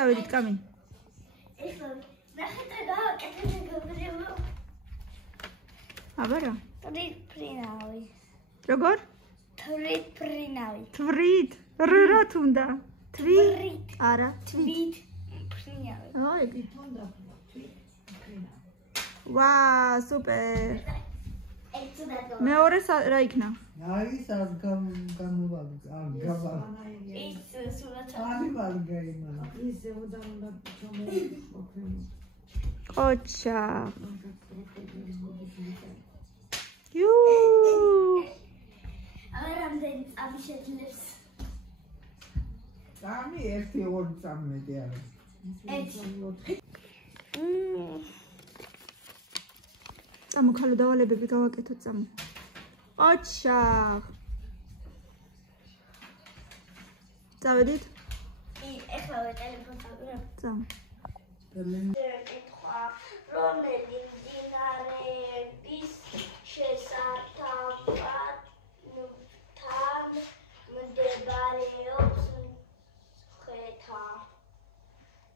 წავედით კამინ. აბარა? თვრით როგორ? ფრინავი. თვრით. რა თუნდა? თვრით. არა, თვით. ფრინავი. ოები. ვაა, სუპერ. მეორე რა იქნა? არის გამოვაგა. ის სულაც არის ვარგაიმა. ყოჩა. იუ. რამდენი წამი შეძლებს? წამი 1-2 წამი არის. წამო ქალო დავალებები გავაკეთოთ წამო. ყოჩა. წავედით? ეხლა ტელეფონს ავიღებ. წამო. ეკითხა, რომელი მდინარეების შესართავთან მდებარეობს მცხეთა?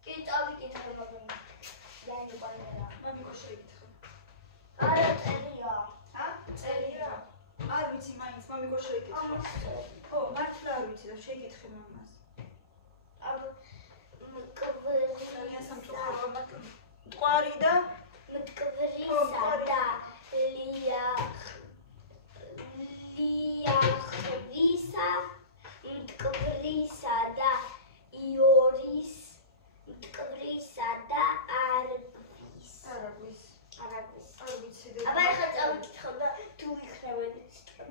კი წავიკითხე მაგრამიანი პანერა. მამიკო შეიკითხე. არა წერია. წერია. არ ვიცი მაინც მამიკო შეიკითხე. ო, მართლა არ ვიცი და შეიკითხე მამას. ძალიან სამწუხაროა მაგრამ მტყვარი და მტკვრისა და ლიახვისა, მტკვრისა და იორის, მტკვრისა და არაგვის. არ ვიცი და აბა ეხლა წავიკითხავ და თუ იქნებოდი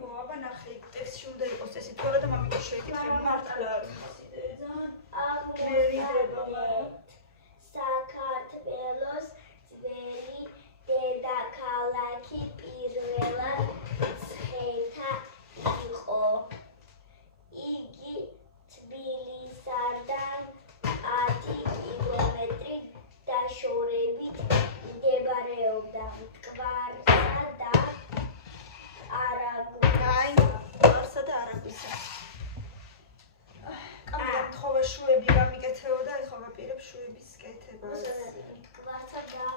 ო, აბა ნახე, ტექსტში უნდა იყოს წესი თორე და მამიკო შეიკითხე მართლა არ ვიცი. საქართველოს ძველი დედაქალაქი პირველად მცხეთა იყო. იგი თბილისიდან 10 კილომეტრი დაშორებით მდებარეობდა მტკვარსა და არაგვისა. თხოვე შუები გამიკეთეოდა, ეხლა ვაპირებ შუების კეთებას. მტკვარსა და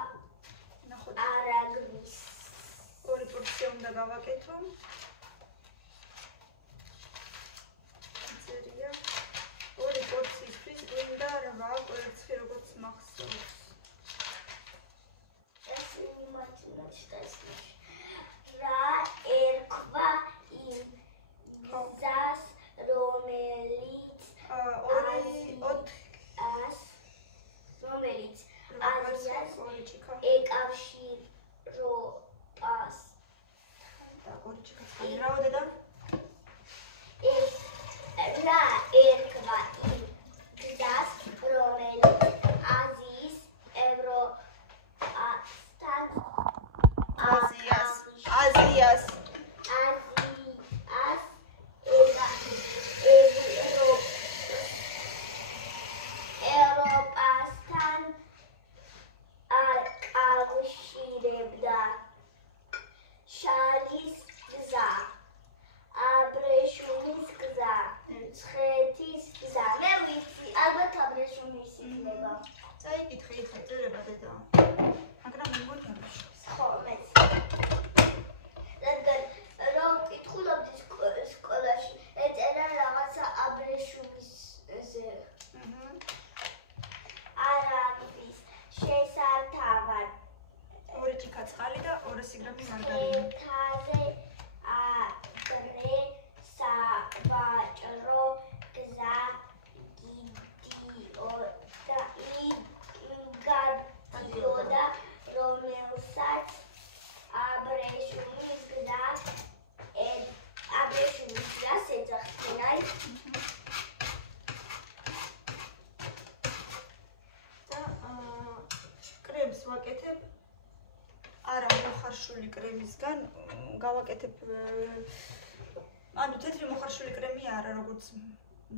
ნახოთ. არაგვის. ორი პორცია უნდა გავაკეთო. წერია. ორი პორციისთვის გვინდა 8 კვერცხი, როგორც მახსოვს. ეს იმათიმატიკაში. რა ერქვა იმ გზას, რომელიც აზიას ეკავშირობას. რა ერქვა იმ გზას, რომელიც აზიის ევროპასთან აკავშირებდა. შალის გზა, აბრეშუმის გზა, მცხეთის გზა. მე ვიცი, ალბათ აბრეშუმის იქნება. წაიკითხე ეხლა წერება დედა. მაგრამ მე მგონი აბრეშუმის. ხო, მეც. რადგან რომ ვკითხულობდი სკოლაში, ეწერა რაღაცა აბრეშუმისზე. არაგვის შესართავად. 2 ჭიქა წყალი და 200 გრამი მარგარინი. მცხეთაზე ადრე სავაჭრო გზა გადიოდა, რომელსაც აბრეშუმის გზას ეძახდნენ. და კრემს ვაკეთებ არა მოხარშული კრემისგან გავაკეთებ ანუ თეთრი მოხარშული კრემი არა როგორც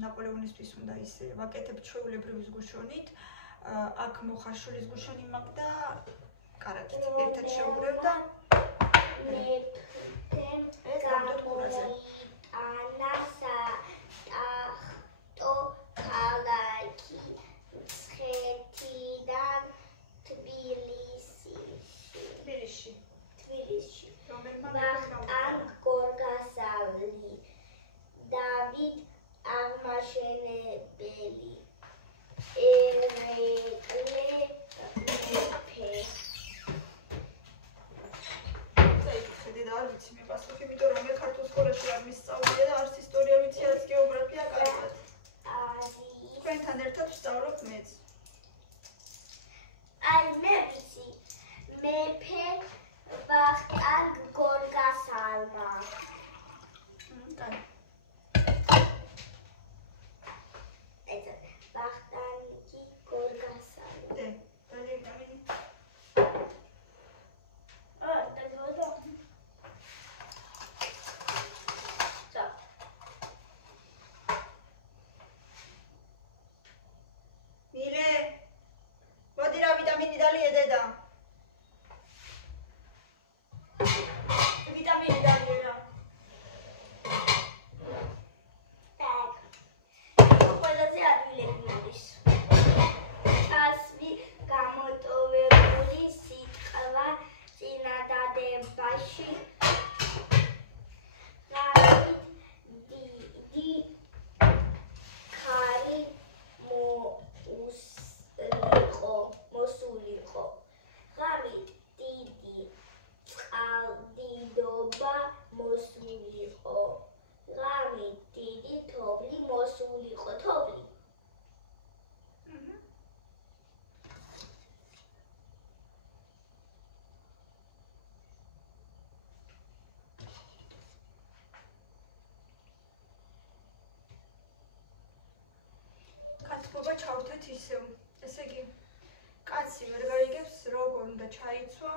ნაპოლეონისთვის უნდა ისე ვაკეთებ ჩვეულებრივი ზგუშონით აქ მოხარშული ზგუშონი მაქვს და კარგით ერთად შევურავ და ვახტანგ გორგასალი, დავით აღმაშენებელი, ერეკლე მეფე. წაიკითხე და არ ვიცი მე პასუხი, იმიტომ რომ მე ქართულ სკოლაში არ მისწავლია და არც ისტორია ვიცი, არც გეოგრაფია კარგად. თქვენთან ერთად ვსწავლობ მეც. აი მე ვიცი. მეფე ვახტანგ გორგასალმა. კაი. ვახტანგი გორგასალი. დე, დალი ვიტამინი. დაგოდა. მილე. მოდი რა ვიტამინი დალია დედა. ვიტამინი დალია რა. ყველაზე ადვილები არის. ასვი გამოტოვებული სიტყვა წინადადებაში ღამით დიდი ქარი მოსულიყო. ღამით დიდი წყალდიდობა მოსულიყო. ღამით დიდი თოვლი მოსულიყო. თოვლი. კაცობა ჩავთეთ ისევ. ესე იგი, კაცი ვერ გაიგებს როგორ უნდა ჩაიცვა,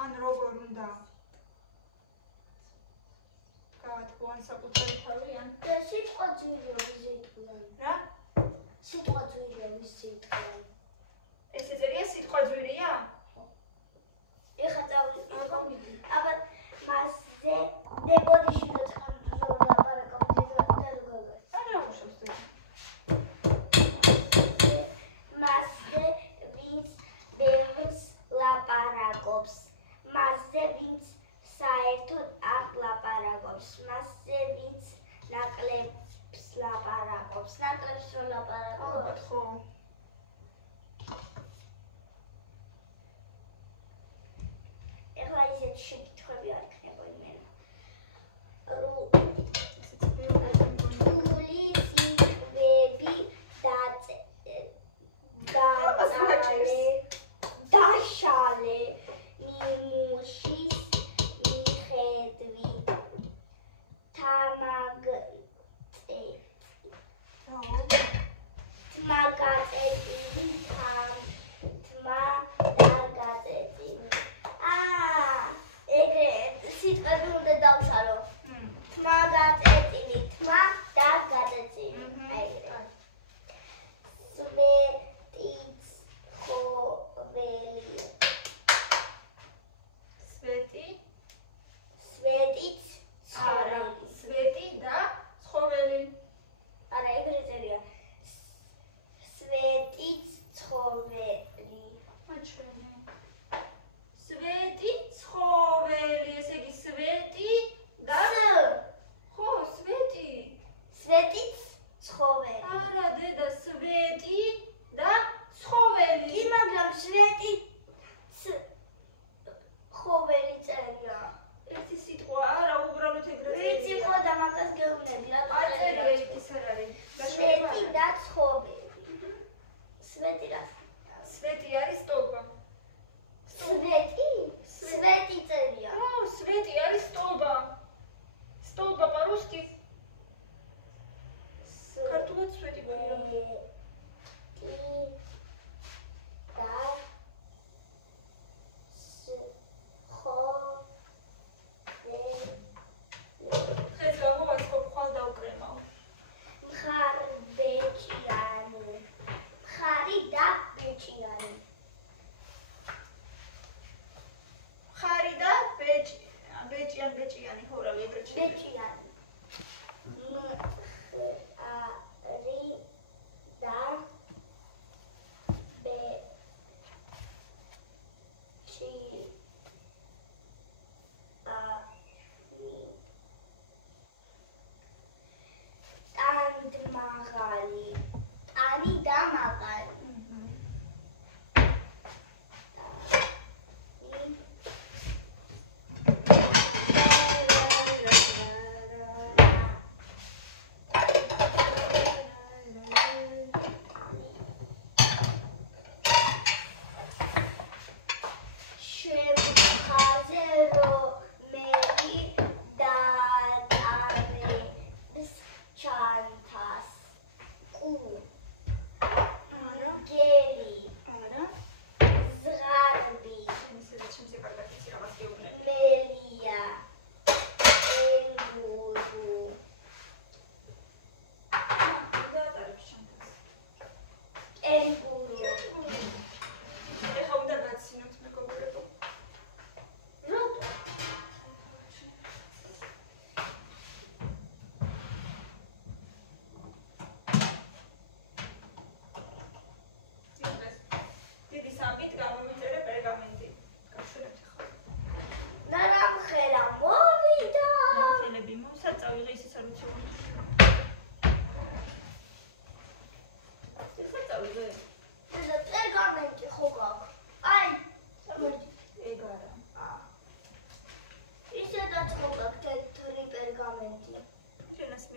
ან როგორ უნდა გაათბოან საკუთარი თავი, ან და სიტყვა ძვირიობის სიტყვიან. რა? სიტყვა ძვირიობის სიტყვიან. ესე წერია სიტყვა ძვირია? ეხა წავლის. აბა მასზე არა უშავს და მასზე ვინც ბევრს ლაპარაკობს. მასზე ვინც საერთოდ არ ლაპარაკობს. მასზე ვინც ნაკლებს ლაპარაკობს. ნაკლებს რო ლაპარაკობს. ალბათ ხო. ეხლა ისეთი შეკითხვები არ იქნება იმენა. დაშალე ნიმუშის მიხედვით თმაგაწეწილი თმა დაგაწეწილი. ეგრე სიტყვები უნდა დავშალო. თმაგაწეწილი თმა დაგაწეწილი. ეგრე. სვეტიც არა, სვეტი და ცხოველი. არა, ეგრე წერია. სვეტიც ცხოველი. მაჩვენე. სვეტი ცხოველი, ესე იგი სვეტი და ხო, სვეტი. სვეტიც ცხოველი. არა, დედა, სვეტი და ცხოველი. კი, მაგრამ სვეტი ცხოველი წერია. ერთი სიტყვა არა, უბრალოდ ეგრე წერია. ვიცი ხო და მაგას გეუბნები, რა წერია ის არ არის. სვეტი და ცხოველი. სვეტი რა? სვეტი არის სტოლბა. სვეტი? სვეტი წერია. ხო, სვეტი არის სტოლბა. სტოლბა по-русски. ქართულად სვეტი ქვია. ეს გამოვაცხობ ხვალ დავკრემა.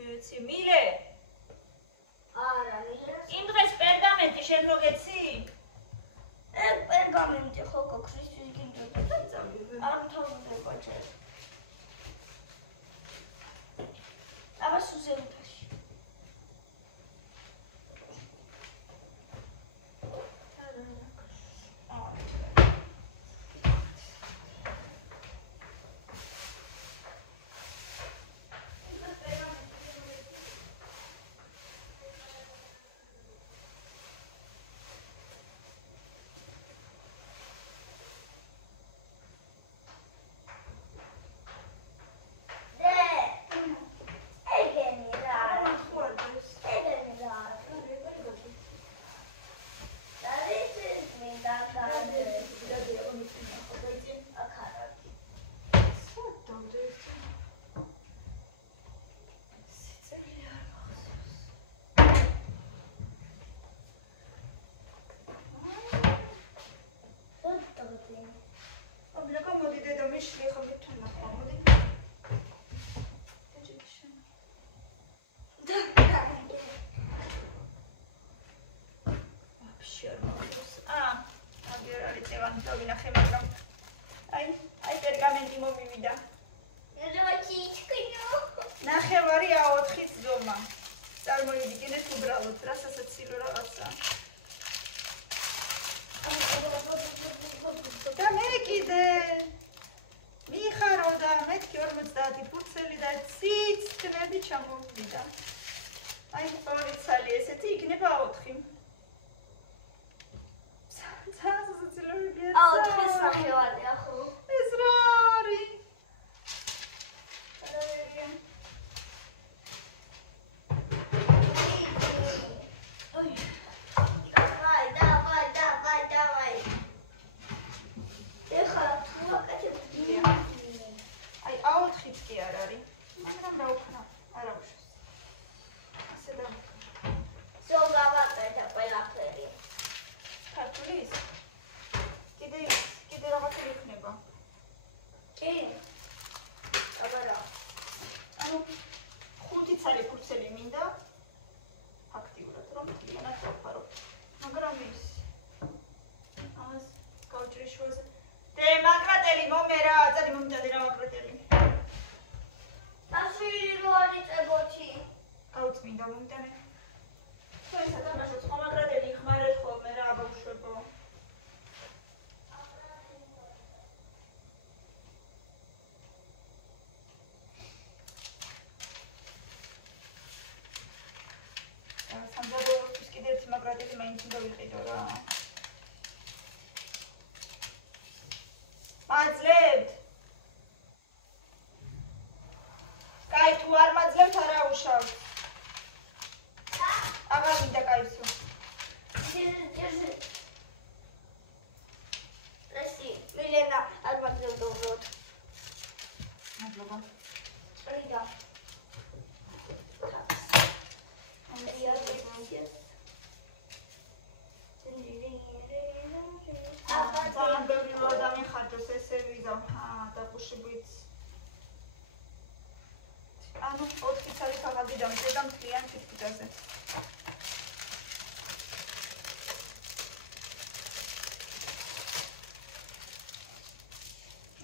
ვიცი, მილე. არა, მილე. იმ დღეს პერგამენტი შენ რო გეცი? პერგამენტი ხო გქრის ის გინდოდა წავიდე. არ თავდება ჩერ. აბა სუზეუთაში. დავინახე, მაგრამ აი პერგამენტი მომივიდა. ნახევარი A4 ზომა. წარმოიდგინეთ უბრალოდ, რასაც ცილო რაღაცა. და მე კიდე მიხარო და მეთქი 50 ფურცელი და ციცნები ჩამოვიდა. აი ორი ცალი ესეთი იქნება A4. A4 ნახევარია ხო? ეს რა არის? მაძლევთ? კაი, თუ არ მაძლევთ, არა უშავთ. აღარ მინდა კაიცო. Леси, Милена, არ მაძლევ დობროთ. მადლობა. წრიდა. ძალიან ბევრი როა დამიხარჯოს ესე ვიზამ დაგუშებით. ანუ 4 ცალი ქაღალდი დამჭირდა და მთლიან თითქოსზე.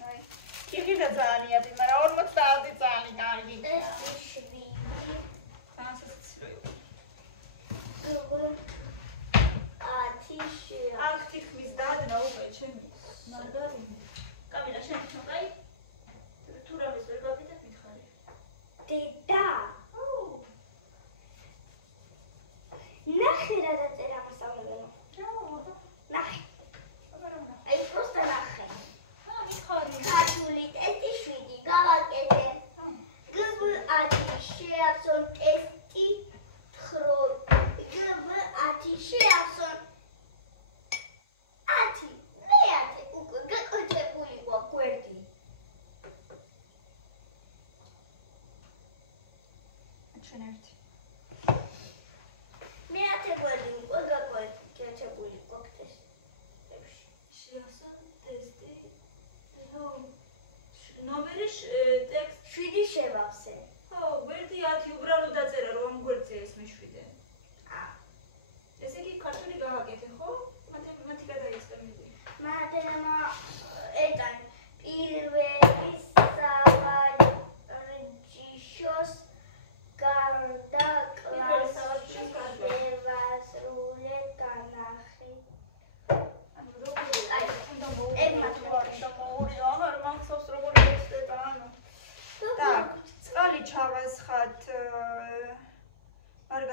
აი, კიღიდა ძალიან იაფი, მაგრამ 50 ძალიან კარგი. აქ თიხმის დადნა უკვე ჩემი მარგარიტი. კამილა შენ თქაი? თუ რამეს ვერ გავიდეთ მითხარი. დედა. ნახე რა დაწერა მასწავლებელი. ნახე. აი просто ნახე. მითხარი. ქართული ტესტი 7 გავაკეთე. GB10 შეავსონ ტესტი 9. GB10 შეავსონ ნომერი ტექსტ 7 შევავსე. ხო, გვერდი 10 უბრალოდ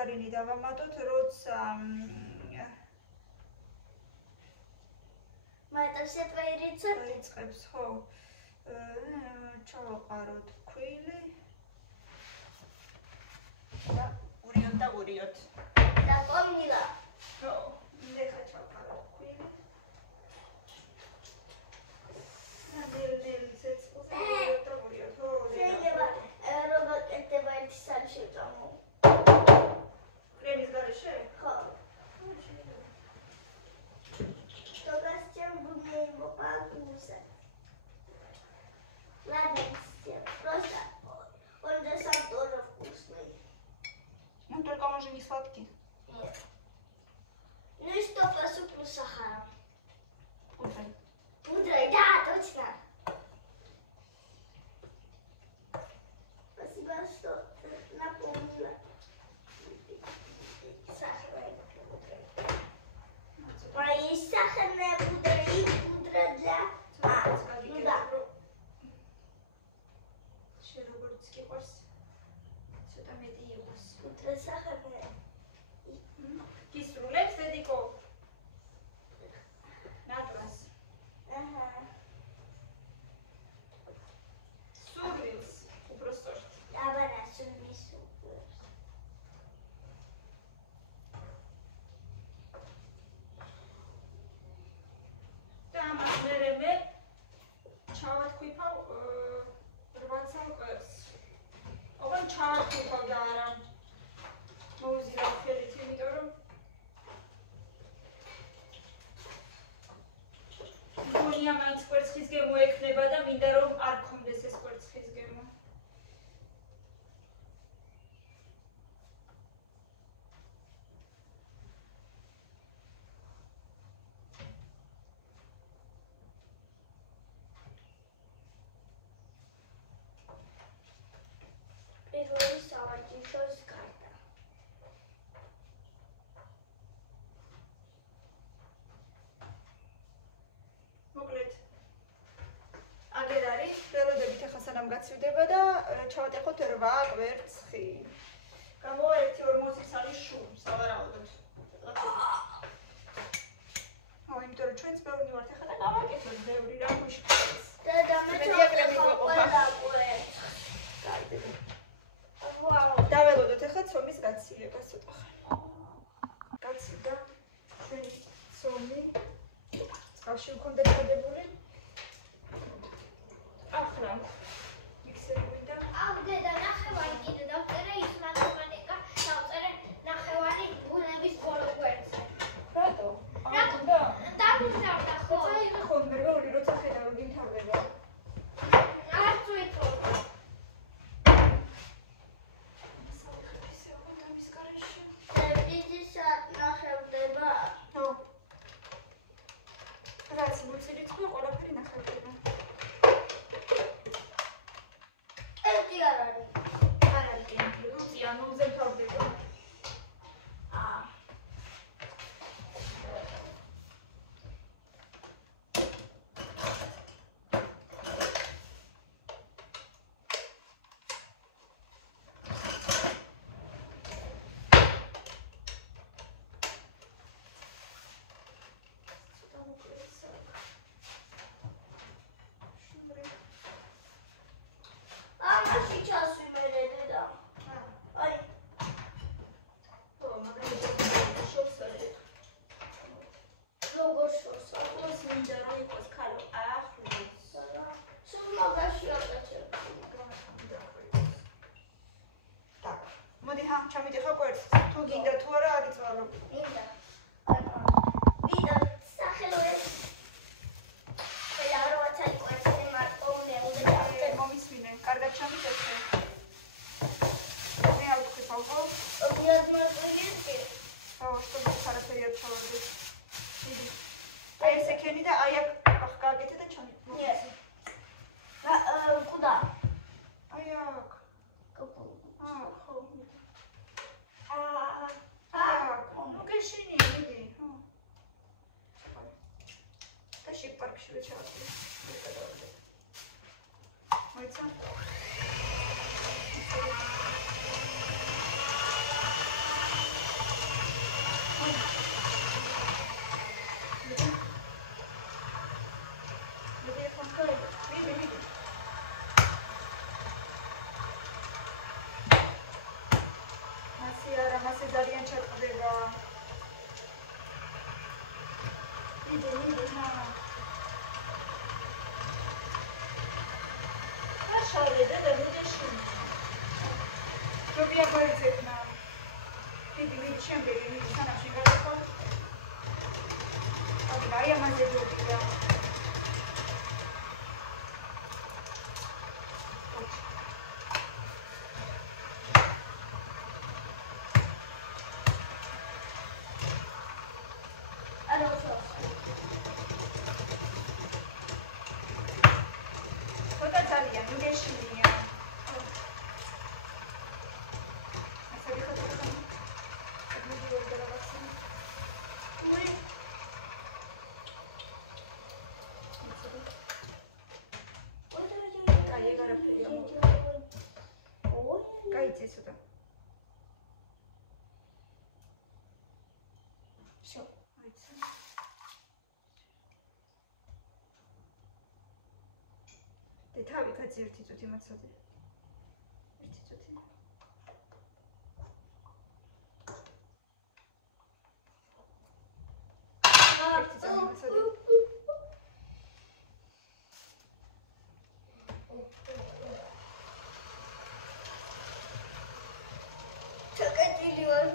მარგარინი დავამატოთ, როცა იწყებს, ხო. ჩავაყაროთ ქვილი. და ურიოთ. და კომილა. ხო, ეხლა ჩავაყაროთ ქვილი. და ნელ ცეცხლზე ურიოთ, ხო. შეიძლება როგორ კეთდება ერთი სალი შევწამო. კრემის გარეშე? ხო. Ладно, просто он до сам тоже вкусный. Ну, только он же не сладкий. Нет. Ну и что посыплю сахаром? Пудрой. Пудрой, да, точно. Спасибо, что напомнила. Сахарной пудрой. А есть сахарная пудра и пудра для... ну да. Пудра сахарная. Кисрулებს დედიკო. ნატრას. Ага. სურვილს, უბრალოდ. Აბანა სურვილს. და ამას მე ჩავათქვიფავ 8 წელს. ოღონდ ჩავათქვიფავ და არა მოუზირავ ხელით, იმიტომ რომ მგონია მაინც კვერცხის გემო ექნება და მინდა რომ არ გქონდეს ეს კვერცხის გემო. გაცივდება და ჩავატეხოთ 8 კვერცხი. გამოვა 1-40 წელი შუ, სავარაუდოდ. იმიტომ რომ ჩვენც ბევრი ვართ ახლა და გავაკეთოთ ბევრი რა გუშკის. და მე დაველოდოთ ახლა ცომის გაცილებას ცოტა ხანი. გაცილდა ჩვენი ცომი. წყალში მქონდა ჩადებული. ახლა და ნახევარი კიდე დავწერე ის მათემატიკა, დავწერე ნახევარი ბუნების ბოლო კვერცხი. რატო? დამიზარდა ხო? წაიღე ხოლმე როლი, როცა ხედავ რომ გიმთავრდება. არც ვიტყოდ. დიდი საათ ნახევდება? ხო. რაც მოცილიც ხო, ყველაფერი ნახევდება. არ არის. არ არის კენდი, რუცია ნულზე მთავრდება. ჩამიდიხარ კვერცხს. თუ გინდა თუ არა არის წვალო. მინდა. ვიდა სახელოებს. ყველა როცა კვერცხი მარტო მეუდა. მომისმინე. კარგად ჩამიდეხე. მე არ ვქიფავ ხო? მიერთ მარკიგისკი. ხო, што ხარაფერი არ ჩავარდეს. დიდი. აი ესე ქენი და აი აქ გააკეთე და ჩამიდიხე. კუდა. აი აქ. ხო. მოგეშინი მიდი, ხო. და შეკარკში ვეჩავდი. მოიცა? და ბუდეში. ჯობია გვერდზექნა. დიდი შემდეგი მიდი სანამ შენ გადახვალ. აი ამაზე ჯობია. თავი კაცი ერთი წუთი მაცადე. ერთი წუთი. ერთი წუთი მაცადე. ჩაკეტილი ვარ.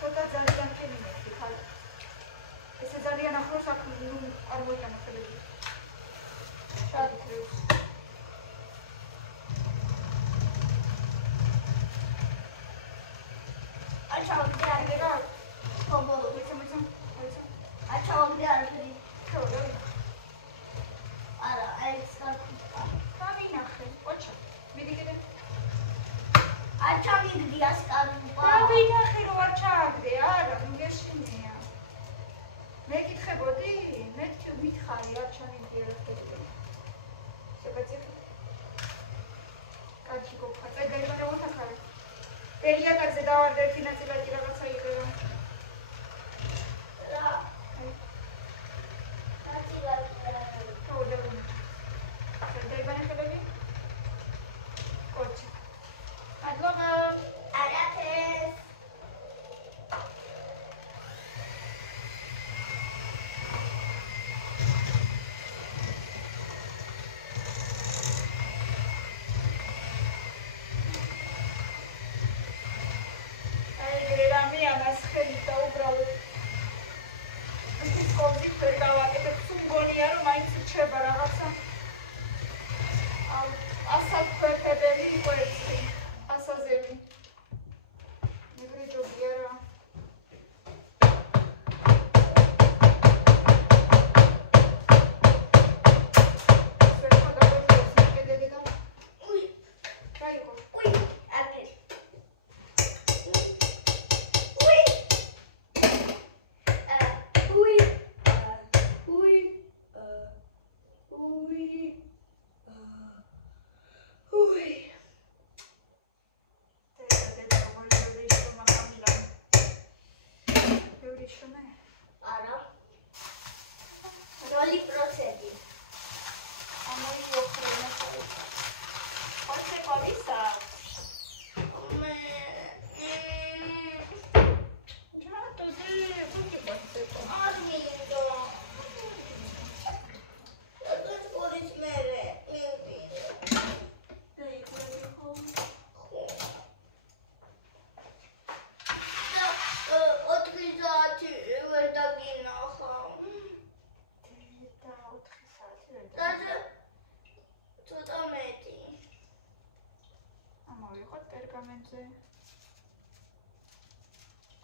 ცოტა ძალიან კენიმეთი ხალხი. ესე ძალიან ახლოს აქ არ მოიტანა ხელები. შადრევს. აჩავდი არა. ხომბოლო ვიცი. აჩავდი არა. ხოდა. არა, ეს საკუთა. დამინახე, ოჩა. მიდი კიდე. აჩავდი ასკარუბა. დამინახე რომ არ ჩააგდე, არა, მიგეშინია. მე კითხებოდი, მითხარი არ ჩანიდია რა ხდება. შეგაწიე. კაცი გოფხა, დაიბადა მოთახარე. პერიოდაზე დავარდა ერთი ნაწილაკი რაღაცა იღება. რა. ნაწილაკი. თორე. დაიბადა ხებელი? კოჩი. ადლოგა. არაფერს.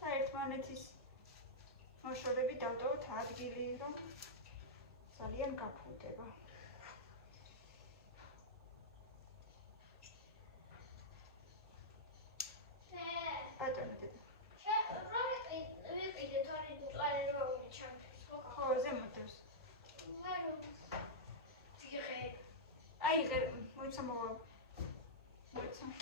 და ერთმანეთის მოშორები დავტოვოთ ადგილი, რომ ძალიან გაფუდება. ბატონო დედა. ხო, ზემოდებს. აი, მოიცა მოვა. მოიცა.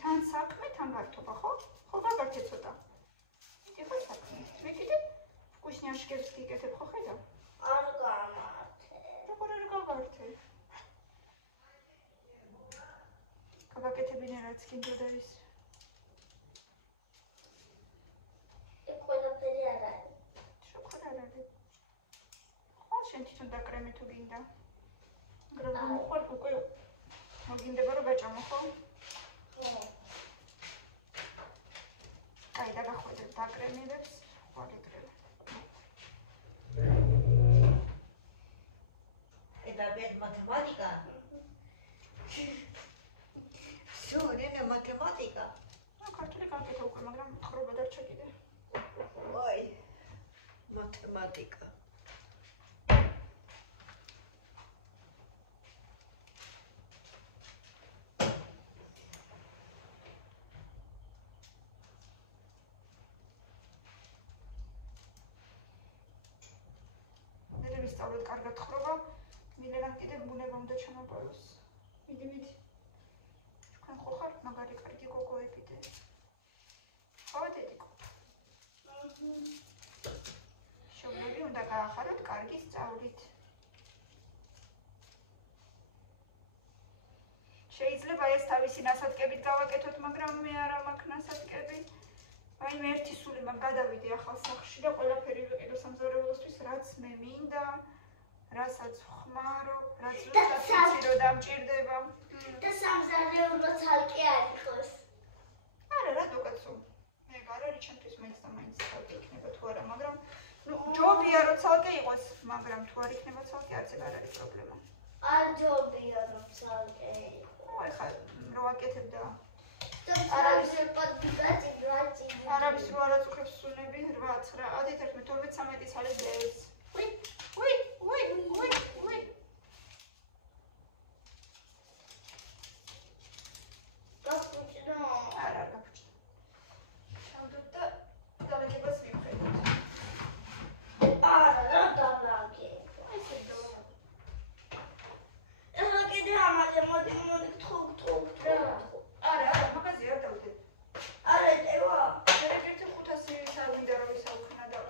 თან საქმე, თან გართობა, ხო? ხო, გაგართე ცოტა. ეხლა საქმე. მე კიდე ვკუშნიაში გეკეთებ, ხო ხედავ? არ გამართე. როგორ არ გაგართე? გაგაკეთებინე რაც კიდოდა ის. ყველაფერი არ არის. შოქოდ არ არის. ხო, შენ თვითონ დაკრემე თუ გინდა. მაგრამ მოყვარ უკვე მოგინდება რომ გაჭამო, ხო? ხო. აი, დაგახვედრებ დაკრემებებს, ხვალიკრებ. და ბედ მათემატიკა. სულენა მათემატიკა. ქართული გაკეთა უკვე, მაგრამ ხრობა დარჩა კიდე. ვაი. მათემატიკა. ვისწავლოთ კარგად ხრობა, მილენამ კიდე ბუნება უნდა ჩამოყოლოს. მიდი. თქვენ ხო ხართ მაგარი კარგი გოგოები კიდე? ხო, დედიკო? შოვლები უნდა გაახაროთ კარგი სწავლით. შეიძლება ეს თავისი ნასადკებით გავაკეთოთ, მაგრამ მე არა მაქვს ნასადკები. აი მე ერთი სული მაგ გადავიდე ახალ სახლში და ყველაფერი ვიყიდო სამზარეულოსთვის, რაც მე მინდა, რასაც ვხმარო, რაც ვიცი რომ დამჭირდება. და სამზარეულო ცალკე არ იყოს. არა, რატო კაცო? მე არ არის ჩემთვის მეც და მაინც ცალკე იქნება თუ არა, მაგრამ ჯობია რომ ცალკე იყოს, მაგრამ თუ არ იქნება ცალკე, არც არ არის პრობლემა. არ ჯობია რომ ცალკე იყოს. ეხლა რო აკეთებ და არავის არავის რო არ აწუხებს სუნები 8, 9, 10, 11, 12, 13 ცალი დევს. უი. გაფუჭდა. არა გაფუჭდა. ჩავდოთ და დალაგებას მივხედოთ. არა, რა დალაგე. ესე დავა. ეხლა კიდე ამაზე მოდი თხუქ. არა, მაგაზე არ დავდე. არა, დევა. ერთი 500 წავიდა რომ ისაუქნა და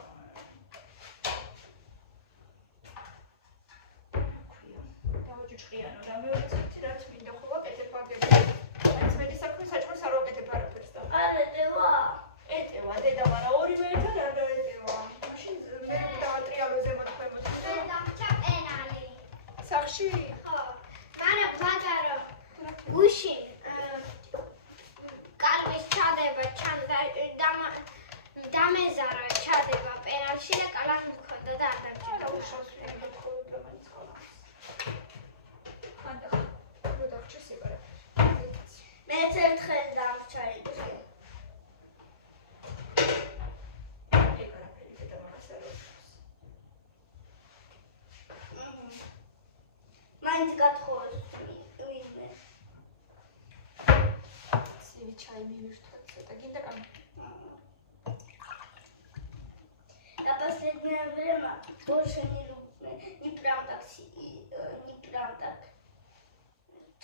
ქვია. დავაჯუჭყიანო და მეორე წუთი რაც მინდა ხო ვაკეთებ აგები. მაინც მეტი საქმე საჭმელს არ ვაკეთებ არაფერს და. არა, დევა. ეტევა დედა, მაგრამ ორივე ერთად არ დაეტევა. მაშინ მე დავატრიალო ზემოთ ქვემოთ. მე დამჭა პენალი. სახში? ხო. მაგრამ ბატარო გუში კარვის ჩადება დამეზარა ჩადება პენალში და კალათი მქონდა და არ დამჭირდა. არა, უშავს ვიღებ ხოლმე მაინც ხოლმე. ხანდა რო დაგჭირს ებარა. მეც ერთხელ დამჭა იქ. ეკარაფერი დედა მაგას არ უშავს. მაინც გათხოვეს ვინმე. ცივი ჩაი მივირთვათ ცოტა გინდა კამა. Да последнее время больше не прям так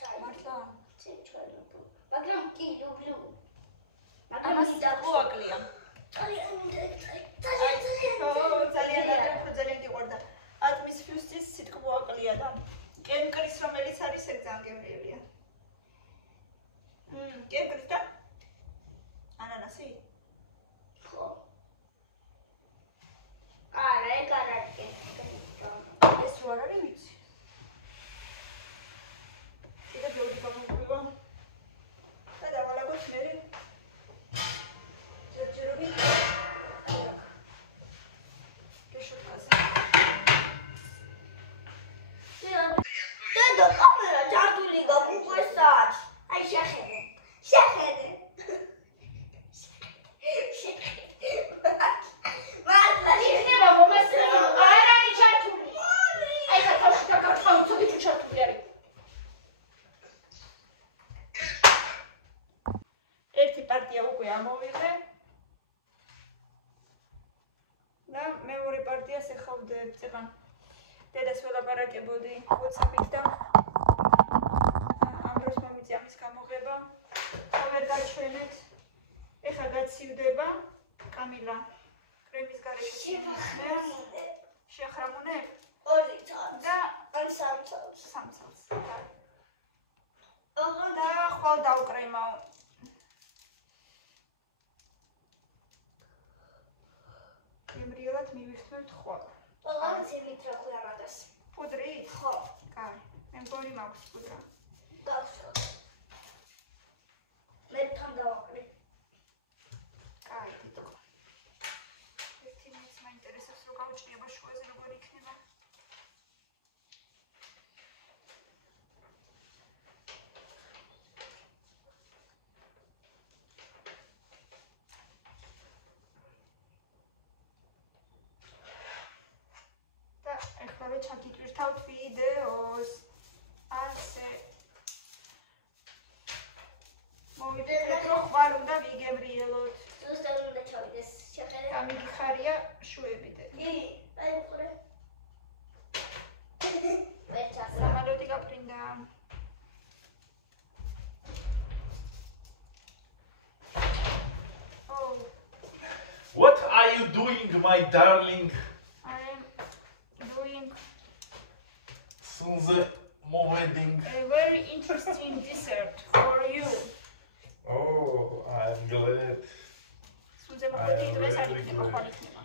чай. მართლა? Чай люблю. Მაგრამ კი люблю. ამას დაგვაკლია. ძალიან დიყვარდა. ატმის ფიუსტის სიტყვა აკლია და კენკრის რომელიც არის ეგ ძალიან გემრიელია. კენკრის და ანანასი? ხო. არა, ეგ არ არის. ეს რო არ არის ვიცი. კიდე ბევრი გამოგვივა. და დავალაგოთ მერე. ჯერჯერობით. დედო, კამერა ჯადული გაგუყვესად. აი შეხედე. მართლა იქნება მომასწრება. არ არის ჩართული. აი ხალხი გაგაწყავ, ცოტა ჩართული არის. ერთი პარტია უკვე ამოვიღე. და მეორე პარტიას ეხავდე წეღან. დედას ველაპარაკებოდი WhatsApp-ით და ამ დროს მომიწია მის გამოღება. ვერ გაჩვენეთ. ეხლა გაცივდება კამილა. კრემის გარეშე შეხრამუნებ ორი წელს და ან სამ წელს. და ხვალ დავკრემავ. გემრიელად მივიხსნებთ ხვალ. ყველას იმით რა ხვამადეს. პუდრით? ხო. კაი. მე მგონი მაქვს პუდრა. გავსწორ. მე თან დავაკრე. კაი, თითო. ერთი მეც მაინტერესებს რომ გავჭრიება შუაზე როგორ იქნება. და ეხლა რომ ჩაგიტვირთავთ ვიდეოს. ასე. მოვიდეთ რომ ხვალ უნდა ვიგემრიელოთ. ზუსტად უნდა ჩავიდეს შეხედე. გამიგიხარია შუებიდან. აი ყურე. ვერ ჩასა. სამალოდი გაფრინდა. Oh, What are you doing, my darling? I am doing Sunze moving. a very interesting dessert for you. Oh, I'm glad. სულზე მოხდი დღეს არ იქნება, ხვალ იქნება.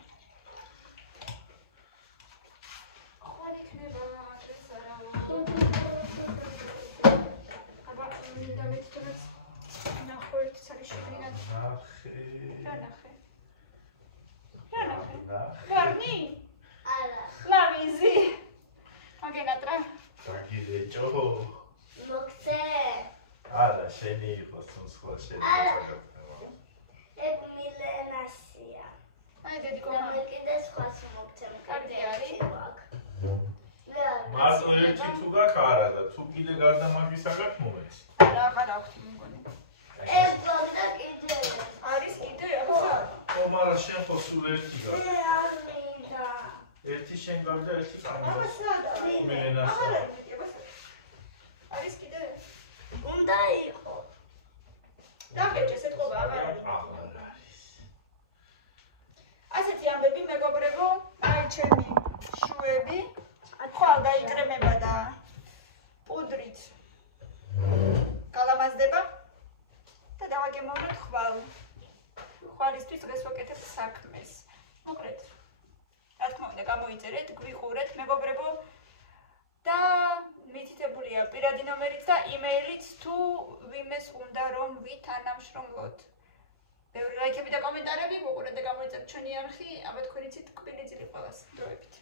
ხვალ იქნება, დღეს არა. აბა, მინდა მეცდომაც ნახო ერთი ცალი შეგრინად. რა ნახე? ვარნი? არა. ლავიზი. აგენატრა. Tagire მოგცე. არა, შენი იყო სხვა შენი. ეგ მილენასია. აი დედიკონა. მე კიდე სხვას მოგცემ. კარგი არის? მარტო ერთი თუ გაქვს არა და თუ კიდე გარდა მაგისა გაქვს მომეც. არა, აღარ აქვს მგონი. ეგ გონდა კიდე. არის კიდე ახლა? ო, მაგრამ შენ ხო სულ ერთი გაქვს. არ მინდა. ერთი შენ გაქვს და ერთი აბა წამოწევს. სადა? მილენასა. აღარ არის, აბა. არის კიდე? უნდა იყო. დაგეჭეს ეთყობა, აღარ არის. აღარ არის. ასეთი ამბები მეგობრებო, აი ჩემი შუები ხვალ დაიკრემება და პუდრით გალამაზდება და დავაგემოვნოთ ხვალ. ხვალისთვის დღეს ვაკეთებ საქმეს. მოკლედ, რა თქმა უნდა, გამოიწერეთ, გვიყურეთ მეგობრებო და მითითებულია პირადი ნომერიც და იმეილიც თუ ვიმეს უნდა რომ ვითანამშრომლოთ. ბევრი ლაიქები და კომენტარები, გუყურეთ და გამოიწერეთ ჩვენი არხი, აბა თქვენიცით კბილი ძილი ყველას დროებით.